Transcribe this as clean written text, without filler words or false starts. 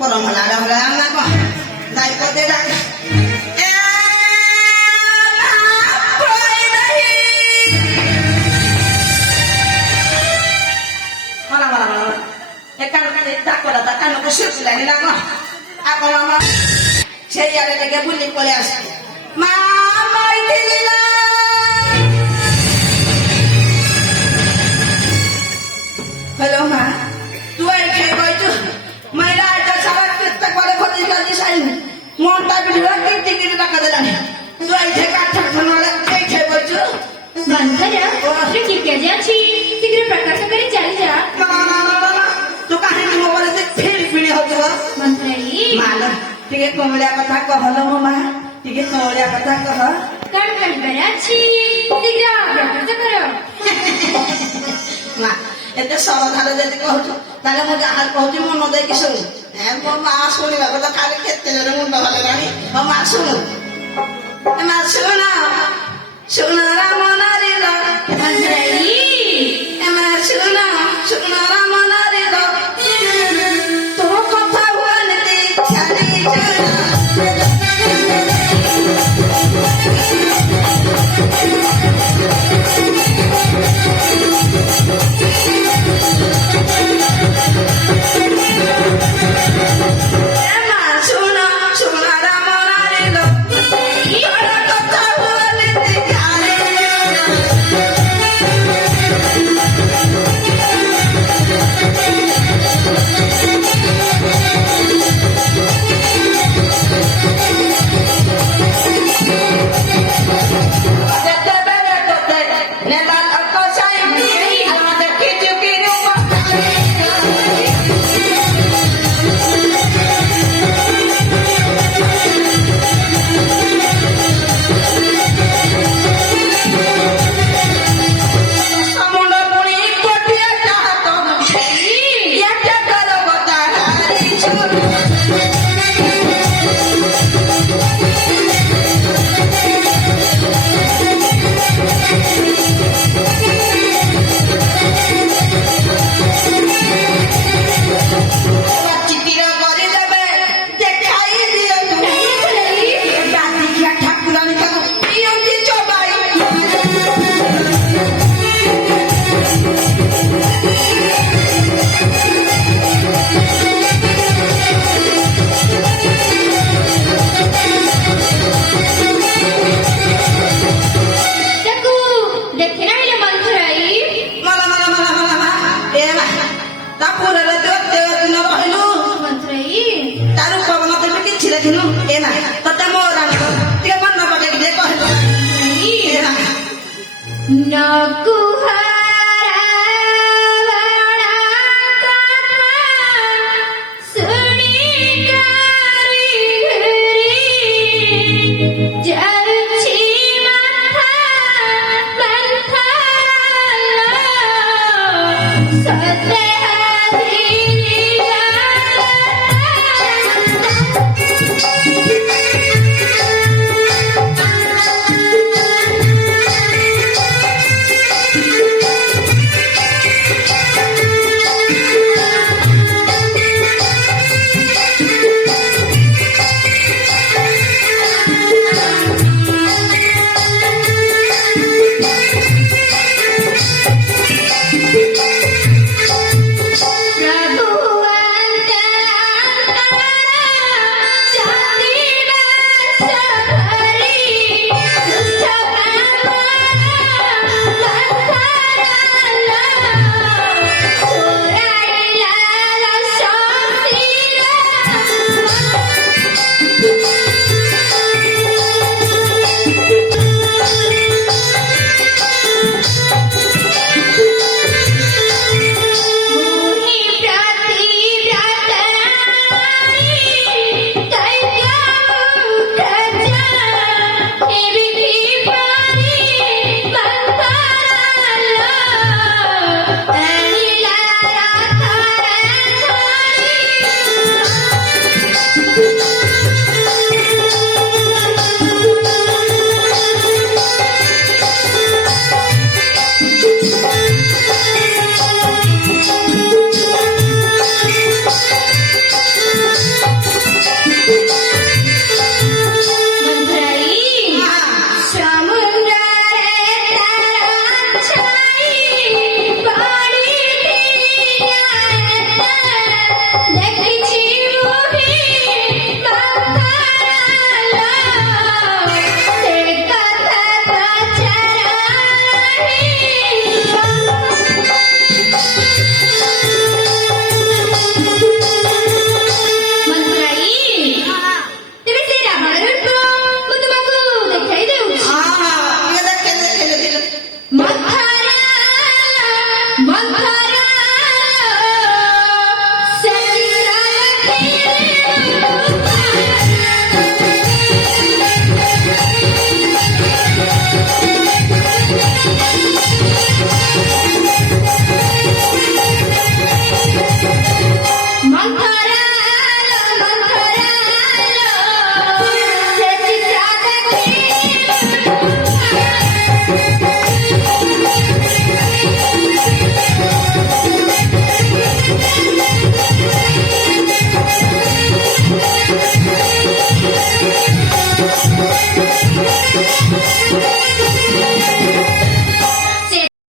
परमला ना को दाई को दे डाक Ako mama, saya ada lagi bunyi kuliah. Mama itu Hello ma, tu ai khai boy tu. Mai ra ta sarat kita kore khodi kali sain. Monta bidura tiket rak kadalani. Tu ai the ka thak thonala kai khai boy tu. Bantaya, tu किती जाची तिकडे प्रकार करे चाली जा ना तू काही मोबाईल ते फेल पिढी होतो मंत्री माल तिके कोंबड्या कथा कहलो मा तिके कोंबड्या कथा कह कण बराची तिकडे प्रकार करो ना एते सरधारे जदी कहतो ताले मो जहाल कहती मो न देकी सुन ए मो मा सुनिबा तो खाली केते जने मुंड भले रानी हो मा सुन ए मा सुना सुना राम नारी ला मंत्री ए मा सुना सुना राम